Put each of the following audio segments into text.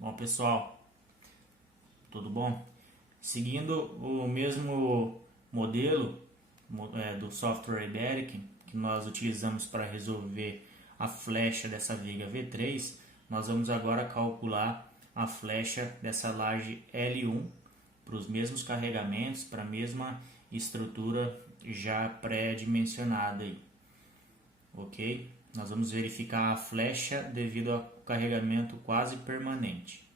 Bom, pessoal, tudo bom? Seguindo o mesmo modelo do software Iberic que nós utilizamos para resolver a flecha dessa viga V3, nós vamos agora calcular a flecha dessa laje L1 para os mesmos carregamentos, para a mesma estrutura já pré-dimensionada aí, ok? Nós vamos verificar a flecha devido ao carregamento quase permanente.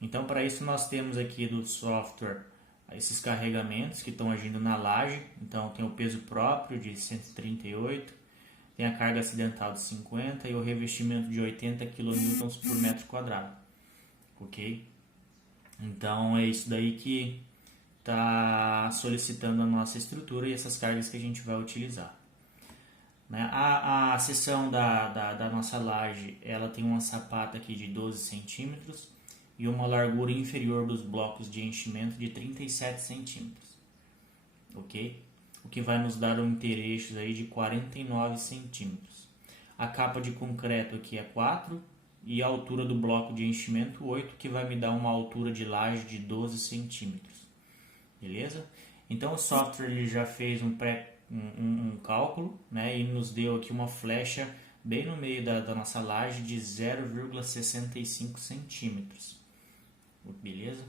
Então, para isso, nós temos aqui do software esses carregamentos que estão agindo na laje. Então, tem o peso próprio de 138, tem a carga acidental de 50 e o revestimento de 80 kN por metro quadrado. Ok? Então, é isso daí que está solicitando a nossa estrutura e essas cargas que a gente vai utilizar. A seção da nossa laje, ela tem uma sapata aqui de 12 centímetros e uma largura inferior dos blocos de enchimento de 37 centímetros, ok? O que vai nos dar um intereixo aí de 49 centímetros. A capa de concreto aqui é 4 e a altura do bloco de enchimento 8, que vai me dar uma altura de laje de 12 centímetros, beleza? Então o software ele já fez um cálculo, né, e nos deu aqui uma flecha bem no meio da nossa laje de 0,65 centímetros. Beleza?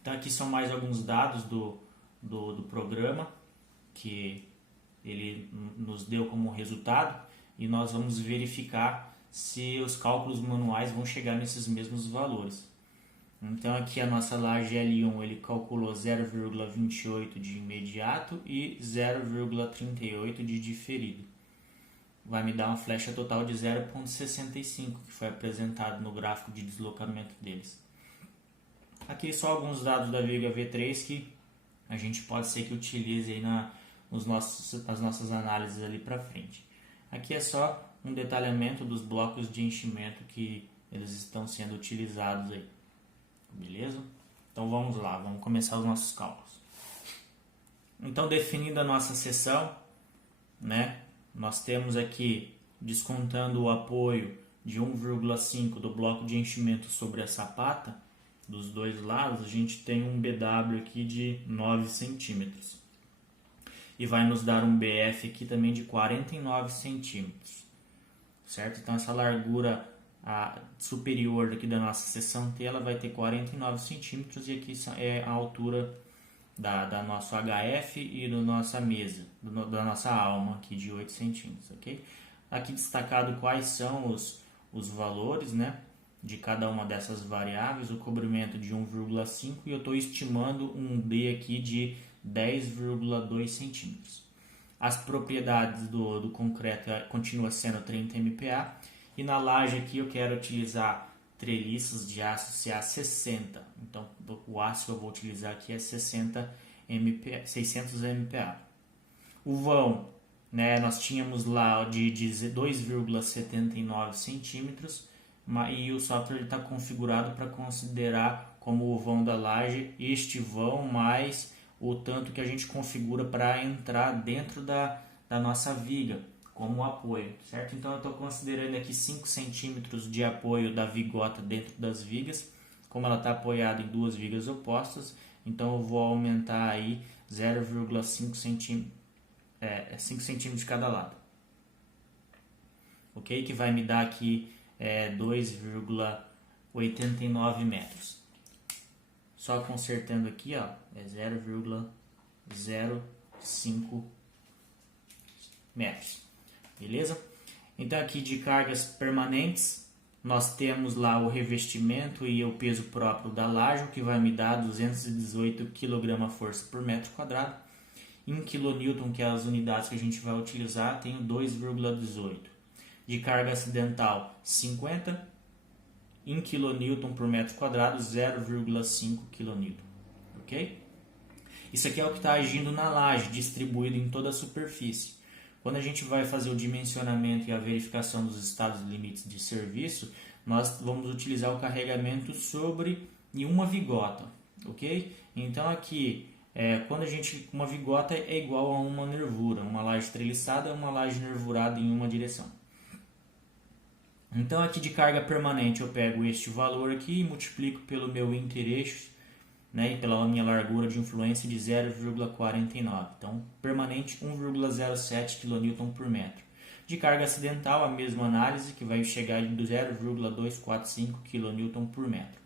Então aqui são mais alguns dados do programa que ele nos deu como resultado e nós vamos verificar se os cálculos manuais vão chegar nesses mesmos valores. Então aqui a nossa laje L1 ele calculou 0,28 de imediato e 0,38 de diferido. Vai me dar uma flecha total de 0,65, que foi apresentado no gráfico de deslocamento deles. Aqui só alguns dados da viga V3 que a gente pode ser que utilize aí nas nossas análises ali para frente. Aqui é só um detalhamento dos blocos de enchimento que eles estão sendo utilizados aí. Beleza? Então vamos lá, vamos começar os nossos cálculos. Então, definindo a nossa seção, né, nós temos aqui, descontando o apoio de 1,5 do bloco de enchimento sobre a sapata, dos dois lados, a gente tem um BW aqui de 9 centímetros. E vai nos dar um BF aqui também de 49 centímetros. Certo? Então essa largura superior daqui da nossa seção T, ela vai ter 49 centímetros e aqui é a altura da nosso HF e da nossa mesa, da nossa alma aqui de 8 centímetros, ok? Aqui destacado quais são os valores, né, de cada uma dessas variáveis, o cobrimento de 1,5 e eu estou estimando um D aqui de 10,2 centímetros. As propriedades do concreto continua sendo 30 MPa e na laje aqui eu quero utilizar treliças de aço CA60. Então o aço que eu vou utilizar aqui é 600 MPa. O vão, né, nós tínhamos lá de 2,79 centímetros e o software está configurado para considerar como o vão da laje este vão mais o tanto que a gente configura para entrar dentro da nossa viga como apoio, certo? Então eu estou considerando aqui 5 centímetros de apoio da vigota dentro das vigas, como ela está apoiada em duas vigas opostas, então eu vou aumentar aí 0,5 centímetros, 5 centímetros de cada lado, ok? Que vai me dar aqui 2,89 metros. Só consertando aqui, ó, é 0,05 metros. Beleza? Então aqui de cargas permanentes, nós temos lá o revestimento e o peso próprio da laje, que vai me dar 218 kgf por metro quadrado. Em kN, que é as unidades que a gente vai utilizar, tenho 2,18. De carga acidental, 50. Em kN por metro quadrado, 0,5 kN. Ok? Isso aqui é o que está agindo na laje, distribuído em toda a superfície. Quando a gente vai fazer o dimensionamento e a verificação dos estados limites de serviço, nós vamos utilizar o carregamento sobre uma vigota, ok? Então aqui, uma vigota é igual a uma nervura, uma laje treliçada é uma laje nervurada em uma direção. Então aqui de carga permanente eu pego este valor aqui e multiplico pelo meu intereixo, né, e pela minha largura de influência de 0,49. Então permanente 1,07 kN por metro. De carga acidental a mesma análise, que vai chegar em 0,245 kN por metro.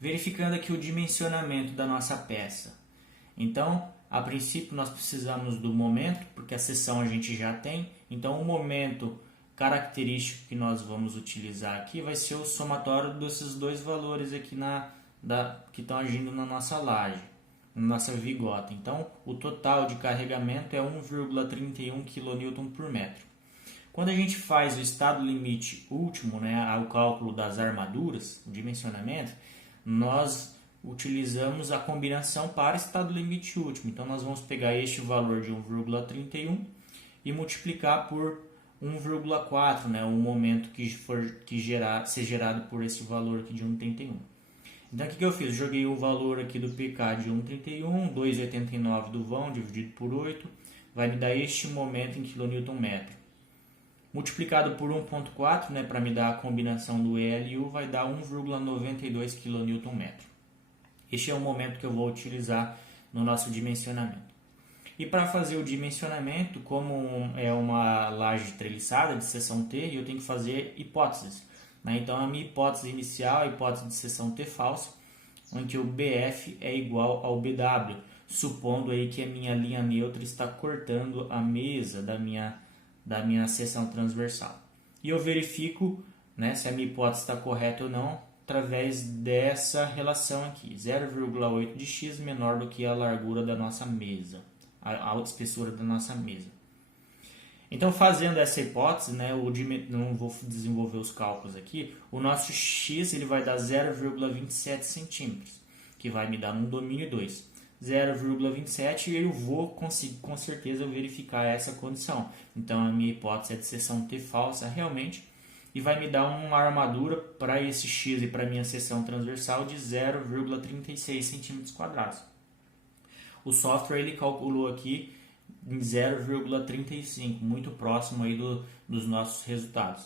Verificando aqui o dimensionamento da nossa peça. Então, a princípio nós precisamos do momento, porque a seção a gente já tem. Então, o momento característico que nós vamos utilizar aqui vai ser o somatório desses dois valores aqui que estão agindo na nossa laje, na nossa vigota. Então, o total de carregamento é 1,31 kN por metro. Quando a gente faz o estado limite último, né, o cálculo das armaduras, o dimensionamento, nós utilizamos a combinação para estado limite último. Então, nós vamos pegar este valor de 1,31 e multiplicar por 1,4, né, o momento que ser gerado por esse valor aqui de 1,31. Então, o que eu fiz? Joguei o valor aqui do PK de 1,31, 2,89 do vão dividido por 8, vai me dar este momento em kN/m. Multiplicado por 1,4, né, para me dar a combinação do E e U, vai dar 1,92 kN/m. Este é o momento que eu vou utilizar no nosso dimensionamento. E para fazer o dimensionamento, como é uma laje treliçada de seção T, eu tenho que fazer hipóteses. Né? Então, a minha hipótese inicial é a hipótese de seção T falsa, onde o BF é igual ao BW, supondo aí que a minha linha neutra está cortando a mesa da minha seção transversal. E eu verifico, né, se a minha hipótese está correta ou não, através dessa relação aqui, 0,8 de x menor do que a largura da nossa mesa, a espessura da nossa mesa. Então, fazendo essa hipótese, né, não vou desenvolver os cálculos aqui, o nosso x ele vai dar 0,27 centímetros, que vai me dar um domínio 2. 0,27 e eu vou conseguir com certeza verificar essa condição. Então, a minha hipótese é de seção T falsa realmente, e vai me dar uma armadura para esse x e para a minha seção transversal de 0,36 centímetros quadrados. O software ele calculou aqui em 0,35, muito próximo aí dos nossos resultados.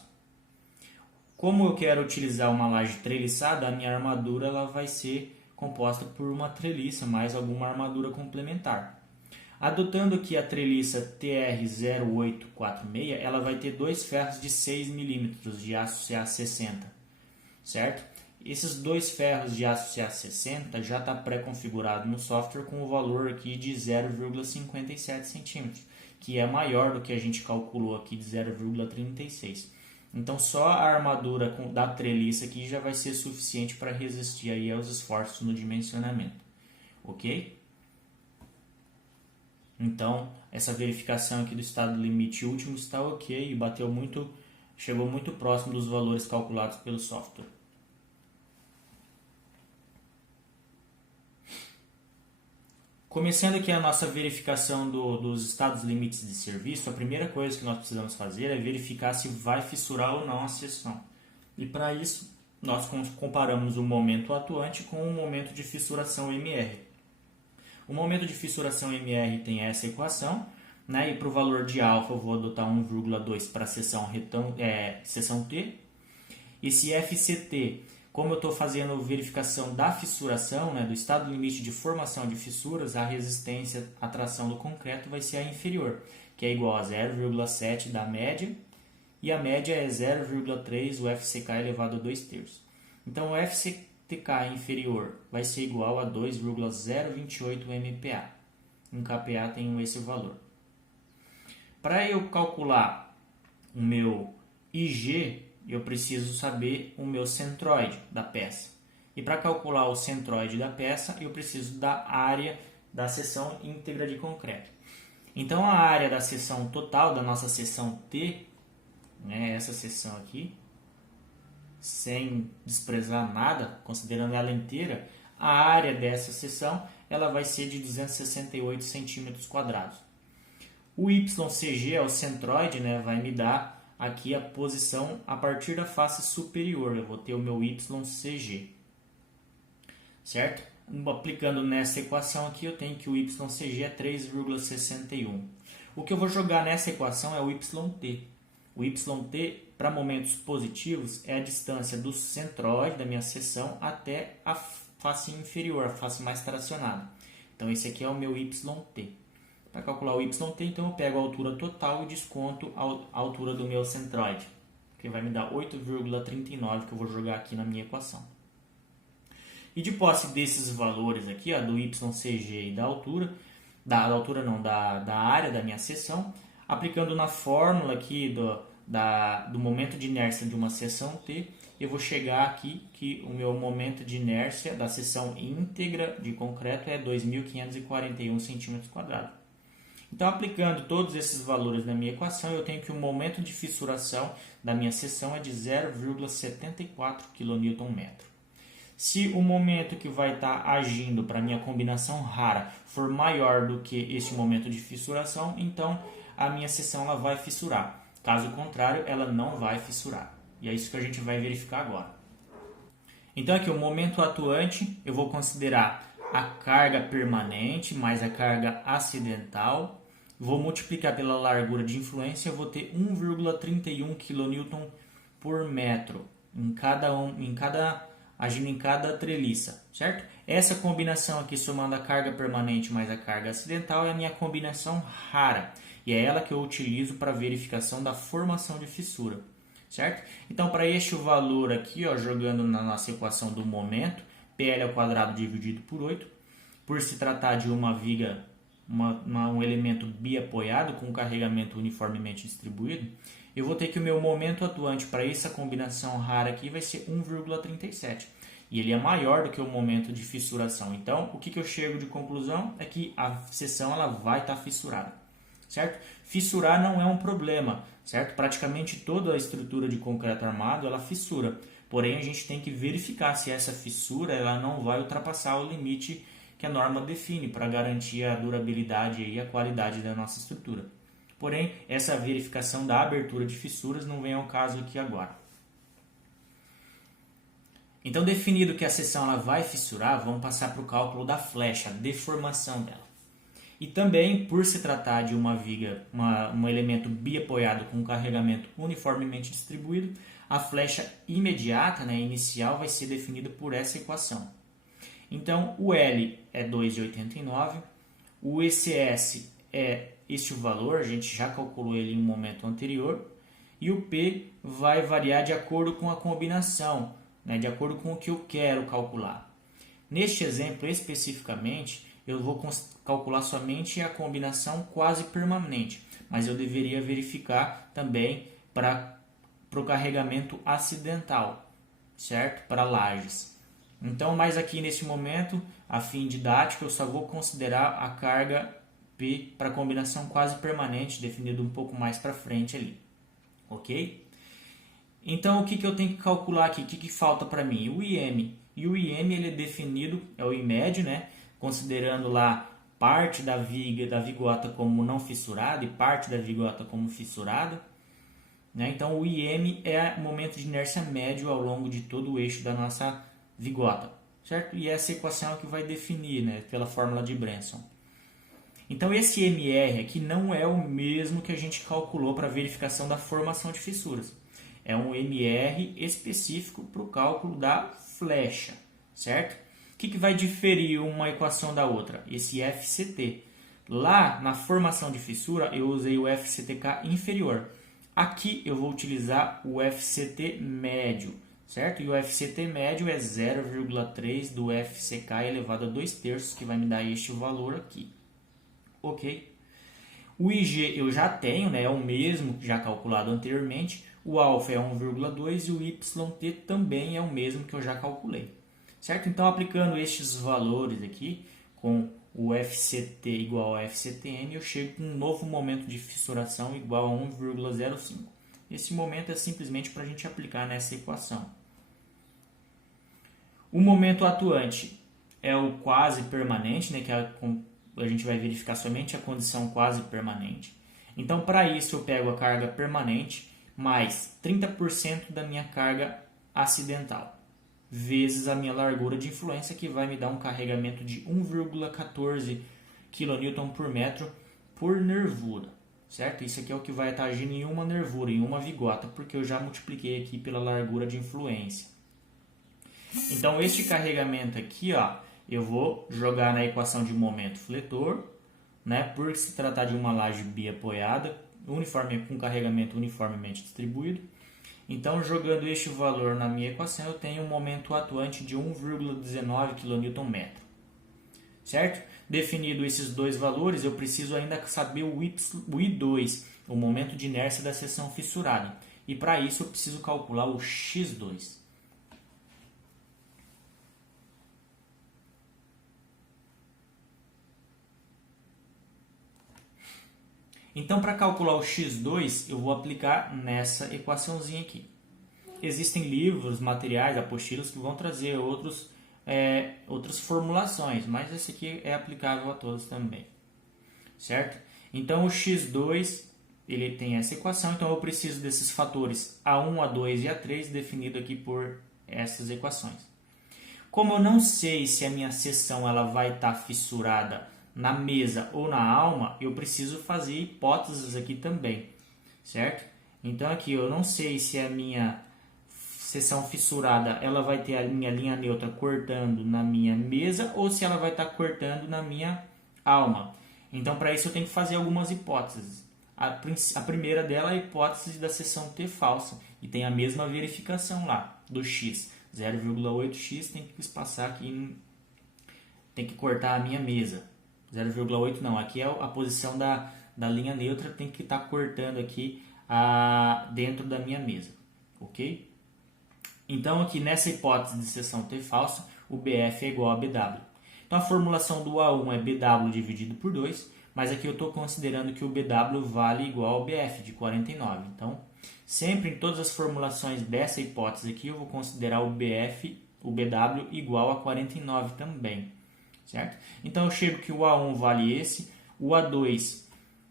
Como eu quero utilizar uma laje treliçada, a minha armadura ela vai ser composta por uma treliça mais alguma armadura complementar. Adotando aqui a treliça TR0846, ela vai ter dois ferros de 6 mm de aço CA60, certo? Esses dois ferros de aço CA60 já está pré-configurado no software com o valor aqui de 0,57 cm, que é maior do que a gente calculou aqui de 0,36. Então só a armadura da treliça aqui já vai ser suficiente para resistir aí aos esforços no dimensionamento, ok? Então essa verificação aqui do estado limite último está ok e chegou muito próximo dos valores calculados pelo software. Começando aqui a nossa verificação dos estados limites de serviço, a primeira coisa que nós precisamos fazer é verificar se vai fissurar ou não a seção. E para isso, nós comparamos o momento atuante com o momento de fissuração MR. O momento de fissuração MR tem essa equação, né? E para o valor de alfa eu vou adotar 1,2 para a seção T. Esse FCT, como eu estou fazendo verificação da fissuração, né, do estado limite de formação de fissuras, a resistência à tração do concreto vai ser a inferior, que é igual a 0,7 da média, e a média é 0,3 o FCK elevado a 2/3. Então, o FCTK inferior vai ser igual a 2,028 MPa. Em KPa tem esse valor. Para eu calcular o meu IG, eu preciso saber o meu centroide da peça. E para calcular o centroide da peça, eu preciso da área da seção íntegra de concreto. Então, a área da seção total da nossa seção T, né, essa seção aqui, sem desprezar nada, considerando ela inteira, a área dessa seção ela vai ser de 268 centímetros quadrados. O YCG é o centroide, né, vai me dar aqui a posição a partir da face superior. Eu vou ter o meu YCG, certo? aplicando nessa equação aqui, eu tenho que o YCG é 3,61. O que eu vou jogar nessa equação é o YT. O YT, para momentos positivos, é a distância do centroide da minha seção até a face inferior, a face mais tracionada. Então, esse aqui é o meu YT. Para calcular o YT, então eu pego a altura total e desconto a altura do meu centroide, que vai me dar 8,39, que eu vou jogar aqui na minha equação. E de posse desses valores aqui, ó, do YCG e da altura, da área da minha seção, aplicando na fórmula aqui do momento de inércia de uma seção T, eu vou chegar aqui que o meu momento de inércia da seção íntegra de concreto é 2.541 cm². Então, aplicando todos esses valores na minha equação, eu tenho que o momento de fissuração da minha seção é de 0,74 kN/m. Se o momento que vai estar agindo para a minha combinação rara for maior do que este momento de fissuração, então a minha seção ela vai fissurar. Caso contrário, ela não vai fissurar. E é isso que a gente vai verificar agora. Então aqui o momento atuante, eu vou considerar a carga permanente mais a carga acidental. Vou multiplicar pela largura de influência, eu vou ter 1,31 kN/m agindo em cada treliça, certo? Essa combinação aqui, somando a carga permanente mais a carga acidental, é a minha combinação rara. E é ela que eu utilizo para verificação da formação de fissura, certo? Então, para este valor aqui, ó, jogando na nossa equação do momento, PL² dividido por 8, por se tratar de uma viga, um elemento biapoiado com carregamento uniformemente distribuído, eu vou ter que o meu momento atuante para essa combinação rara aqui vai ser 1,37. E ele é maior do que o momento de fissuração. Então, o que eu chego de conclusão é que a seção ela vai estar fissurada, certo? Fissurar não é um problema, certo? Praticamente toda a estrutura de concreto armado ela fissura. Porém, a gente tem que verificar se essa fissura ela não vai ultrapassar o limite que a norma define para garantir a durabilidade e a qualidade da nossa estrutura. Porém, essa verificação da abertura de fissuras não vem ao caso aqui agora. Então, definido que a seção ela vai fissurar, vamos passar para o cálculo da flecha, a deformação dela. E também, por se tratar de uma viga, um elemento biapoiado com carregamento uniformemente distribuído, a flecha imediata, inicial, vai ser definida por essa equação. Então, o L é 2,89, o ECS é este valor, a gente já calculou ele em um momento anterior, e o P vai variar de acordo com a combinação, de acordo com o que eu quero calcular. Neste exemplo especificamente, eu vou calcular somente a combinação quase permanente, mas eu deveria verificar também para o carregamento acidental, certo? Para lajes. Então, mas aqui nesse momento, a fim didático, eu só vou considerar a carga P para combinação quase permanente, definido um pouco mais para frente ali, ok? Então, o que eu tenho que calcular aqui? O que falta para mim? O IM. E o IM ele é definido, é o I médio, considerando lá parte da viga, da vigota como não fissurada e parte da vigota como fissurada. Então, o IM é o momento de inércia médio ao longo de todo o eixo da nossa vigota, certo? E essa equação é que vai definir, pela fórmula de Brenson. Então, esse MR aqui não é o mesmo que a gente calculou para a verificação da formação de fissuras. É um MR específico para o cálculo da flecha, certo? O que vai diferir uma equação da outra? Esse FCT. Lá, na formação de fissura, eu usei o FCTK inferior. Aqui, eu vou utilizar o FCT médio, certo? E o FCT médio é 0,3 do FCK elevado a 2/3, que vai me dar este valor aqui. Ok? O IG eu já tenho, é o mesmo já calculado anteriormente. O alfa é 1,2 e o YT também é o mesmo que eu já calculei. Certo? Então, aplicando estes valores aqui, com o FCT igual a FCTM, eu chego com um novo momento de fissuração igual a 1,05. Esse momento é simplesmente para a gente aplicar nessa equação. O momento atuante é o quase permanente, que a gente vai verificar somente a condição quase permanente. Então, para isso, eu pego a carga permanente mais 30% da minha carga acidental. vezes a minha largura de influência, que vai me dar um carregamento de 1,14 kN por metro por nervura, certo? Isso aqui é o que vai estar agindo em uma nervura, em uma vigota, porque eu já multipliquei aqui pela largura de influência. Então, este carregamento aqui, ó, eu vou jogar na equação de momento fletor, né? Por se tratar de uma laje biapoiada, com carregamento uniformemente distribuído. Então, jogando este valor na minha equação, eu tenho um momento atuante de 1,19 kN, certo? Definido esses dois valores, eu preciso ainda saber o I2, o momento de inércia da seção fissurada. E para isso eu preciso calcular o X2. Então, para calcular o X2, eu vou aplicar nessa equaçãozinha aqui. Existem livros, materiais, apostilas que vão trazer outras formulações, mas esse aqui é aplicável a todos também, certo? Então, o X2 ele tem essa equação, então eu preciso desses fatores A1, A2 e A3 definido aqui por essas equações. Como eu não sei se a minha seção ela vai estar fissurada na mesa ou na alma, eu preciso fazer hipóteses aqui também, certo? Então aqui eu não sei se a minha seção fissurada ela vai ter a minha linha neutra cortando na minha mesa ou se ela vai estar cortando na minha alma. Então para isso eu tenho que fazer algumas hipóteses. A primeira dela é a hipótese da seção T falsa e tem a mesma verificação lá do X. 0,8x tem que espaçar aqui, tem que cortar a minha mesa. 0,8 não, aqui é a posição da linha neutra, tem que estar cortando aqui dentro da minha mesa, ok? Então aqui nessa hipótese de seção T falsa, o BF é igual a BW. Então a formulação do A1 é BW dividido por 2, mas aqui eu estou considerando que o BW vale igual ao BF, de 49. Então, sempre em todas as formulações dessa hipótese aqui, eu vou considerar o BW igual a 49 também. Certo? Então eu chego que o A1 vale esse, o A2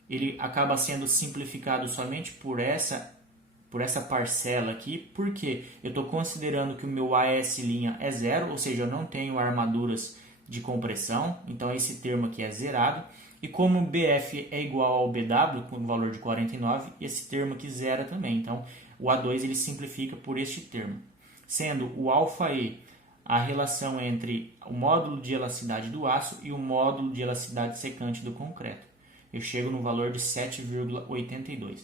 ele acaba sendo simplificado somente por essa parcela aqui, porque eu estou considerando que o meu AS' é zero, ou seja, eu não tenho armaduras de compressão, então esse termo aqui é zerado, e como o BF é igual ao BW, com o valor de 49, esse termo aqui zera também, então o A2 ele simplifica por este termo, sendo o αE a relação entre o módulo de elasticidade do aço e o módulo de elasticidade secante do concreto. Eu chego no valor de 7,82.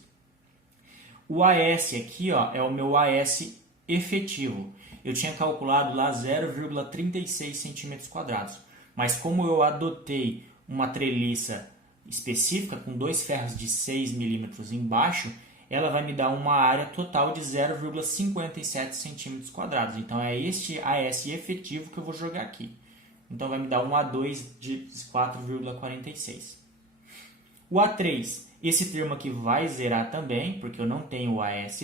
O AS aqui ó, é o meu AS efetivo. Eu tinha calculado lá 0,36 cm², mas como eu adotei uma treliça específica com dois ferros de 6 mm embaixo, ela vai me dar uma área total de 0,57 cm². Então, é este AS efetivo que eu vou jogar aqui. Então, vai me dar um A2 de 4,46. O A3, esse termo aqui vai zerar também, porque eu não tenho o AS'.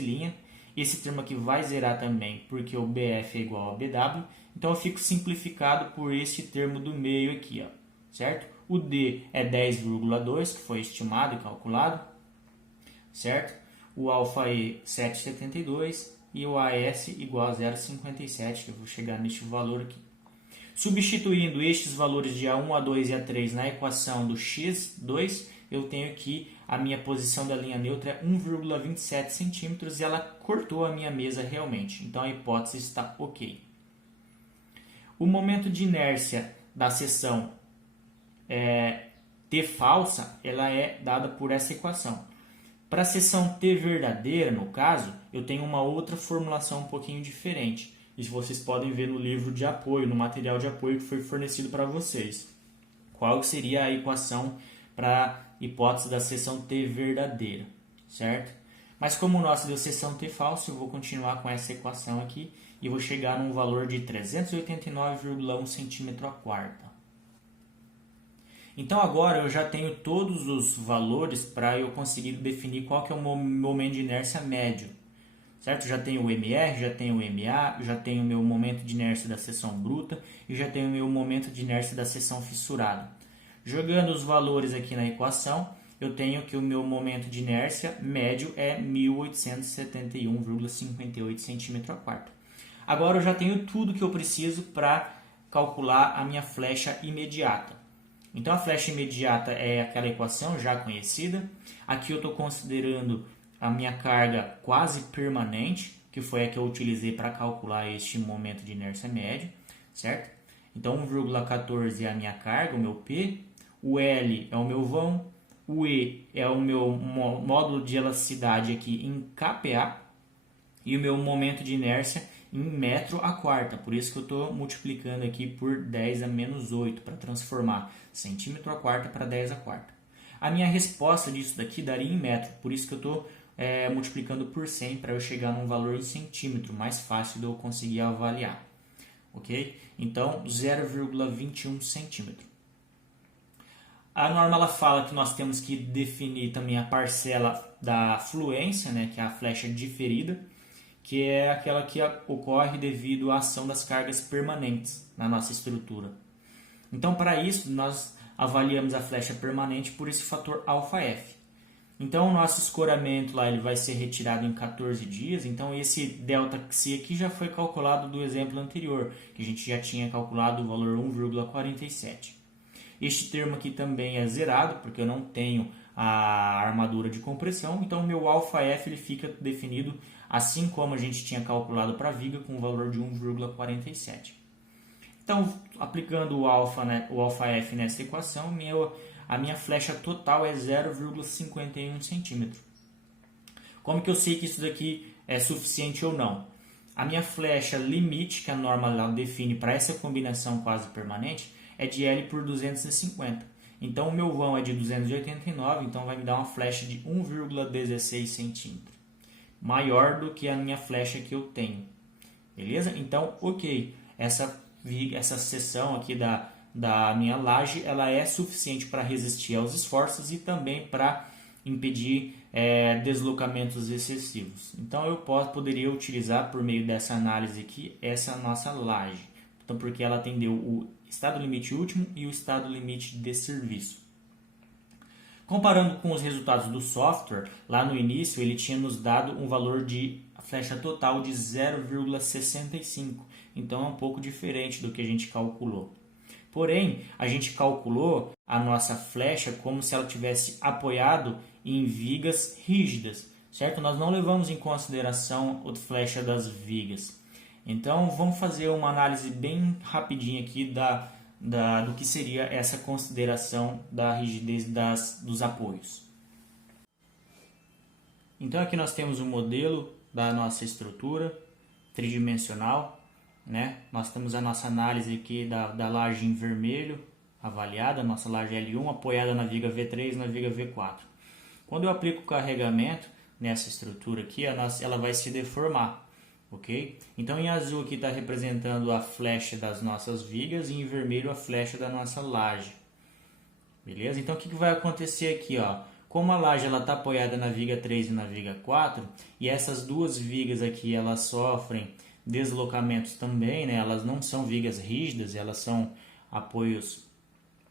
Esse termo aqui vai zerar também, porque o BF é igual a BW. Então, eu fico simplificado por este termo do meio aqui, ó, certo? O D é 10,2, que foi estimado e calculado, certo? O αE 7,72 e o AS igual a 0,57, que eu vou chegar neste valor aqui. Substituindo estes valores de A1, A2 e A3 na equação do X2, eu tenho que a minha posição da linha neutra é 1,27 centímetros e ela cortou a minha mesa realmente. Então a hipótese está ok. O momento de inércia da seção T falsa, ela é dada por essa equação. Para a seção T verdadeira, no caso, eu tenho uma outra formulação um pouquinho diferente. Isso vocês podem ver no livro de apoio, no material de apoio que foi fornecido para vocês. Qual seria a equação para a hipótese da seção T verdadeira, certo? Mas como o nosso deu seção T falsa, eu vou continuar com essa equação aqui e vou chegar num valor de 389,1 cm². Então agora eu já tenho todos os valores para eu conseguir definir qual que é o momento de inércia médio, certo? Já tenho o MR, já tenho o MA, já tenho o meu momento de inércia da seção bruta e já tenho o meu momento de inércia da seção fissurada. Jogando os valores aqui na equação, eu tenho que o meu momento de inércia médio é 1871,58 cm². Agora eu já tenho tudo que eu preciso para calcular a minha flecha imediata. Então a flecha imediata é aquela equação já conhecida. Aqui eu estou considerando a minha carga quase permanente, que foi a que eu utilizei para calcular este momento de inércia médio, certo? Então 1,14 é a minha carga, o meu P, o L é o meu vão, o E é o meu módulo de elasticidade aqui em kPa e o meu momento de inércia em metro a quarta. Por isso que eu estou multiplicando aqui por 10 a menos 8 para transformar centímetro a quarta para 10 a quarta. A minha resposta disso daqui daria em metro, por isso que eu estou multiplicando por 100 para eu chegar num valor em centímetro, mais fácil de eu conseguir avaliar. Ok? Então 0,21 centímetro. A norma ela fala que nós temos que definir também a parcela da fluência, né, que é a flecha diferida, que é aquela que ocorre devido à ação das cargas permanentes na nossa estrutura. Então, para isso, nós avaliamos a flecha permanente por esse fator αf. Então, o nosso escoramento lá ele vai ser retirado em 14 dias. Então, esse ΔC aqui já foi calculado do exemplo anterior, que a gente já tinha calculado o valor 1,47. Este termo aqui também é zerado, porque eu não tenho a armadura de compressão. Então, o meu αf ele fica definido assim como a gente tinha calculado para a viga, com o valor de 1,47. Então, aplicando o αf nessa equação, a minha flecha total é 0,51 centímetro. Como que eu sei que isso daqui é suficiente ou não? A minha flecha limite, que a norma lá define para essa combinação quase permanente, é de L por 250. Então, o meu vão é de 289, então vai me dar uma flecha de 1,16 centímetro. Maior do que a minha flecha que eu tenho. Beleza? Então, ok. Essa seção aqui da minha laje, ela é suficiente para resistir aos esforços e também para impedir deslocamentos excessivos. Então, eu poderia utilizar, por meio dessa análise aqui, essa nossa laje. Então, porque ela atendeu o estado limite último e o estado limite de serviço. Comparando com os resultados do software, lá no início ele tinha nos dado um valor de flecha total de 0,65. Então é um pouco diferente do que a gente calculou. Porém, a gente calculou a nossa flecha como se ela tivesse apoiado em vigas rígidas, certo? Nós não levamos em consideração a flecha das vigas. Então, vamos fazer uma análise bem rapidinha aqui do que seria essa consideração da rigidez dos apoios. Então, aqui nós temos um modelo da nossa estrutura tridimensional, né? Nós temos a nossa análise aqui da laje em vermelho avaliada, a nossa laje L1 apoiada na viga V3 e na viga V4. Quando eu aplico o carregamento nessa estrutura aqui, ela vai se deformar. Ok? Então em azul aqui está representando a flecha das nossas vigas e em vermelho a flecha da nossa laje. Beleza? Então o que vai acontecer aqui? Ó? Como a laje está apoiada na viga 3 e na viga 4 e essas duas vigas aqui elas sofrem deslocamentos também, né? Elas não são vigas rígidas, elas são apoios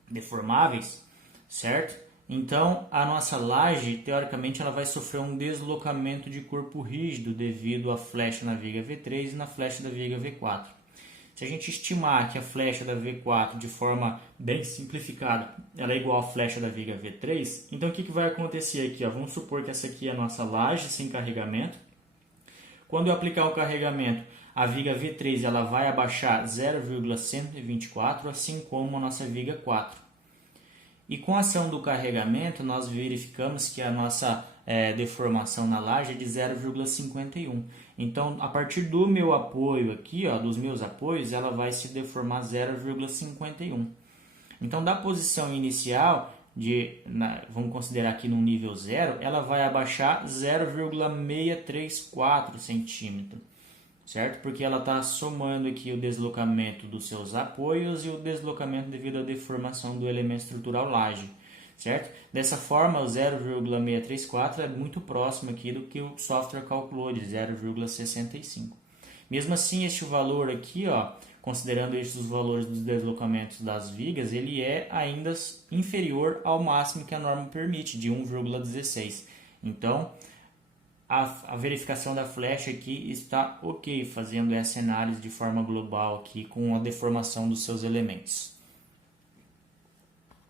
deformáveis, certo? Então, a nossa laje, teoricamente, ela vai sofrer um deslocamento de corpo rígido devido à flecha na viga V3 e na flecha da viga V4. Se a gente estimar que a flecha da V4, de forma bem simplificada, ela é igual à flecha da viga V3, então o que vai acontecer aqui? Ó? Vamos supor que essa aqui é a nossa laje sem carregamento. Quando eu aplicar o carregamento, a viga V3 ela vai abaixar 0,124, assim como a nossa viga 4. E com a ação do carregamento, nós verificamos que a nossa deformação na laje é de 0,51. Então, a partir do meu apoio aqui, ó, dos meus apoios, ela vai se deformar 0,51. Então, da posição inicial, vamos considerar aqui no nível 0, ela vai abaixar 0,634 centímetros. Certo? Porque ela está somando aqui o deslocamento dos seus apoios e o deslocamento devido à deformação do elemento estrutural laje, certo? Dessa forma, o 0,634 é muito próximo aqui do que o software calculou, de 0,65. Mesmo assim, este valor aqui, ó, considerando estes os valores dos deslocamentos das vigas, ele é ainda inferior ao máximo que a norma permite, de 1,16. Então, a verificação da flecha aqui está ok, fazendo essa análise de forma global aqui com a deformação dos seus elementos.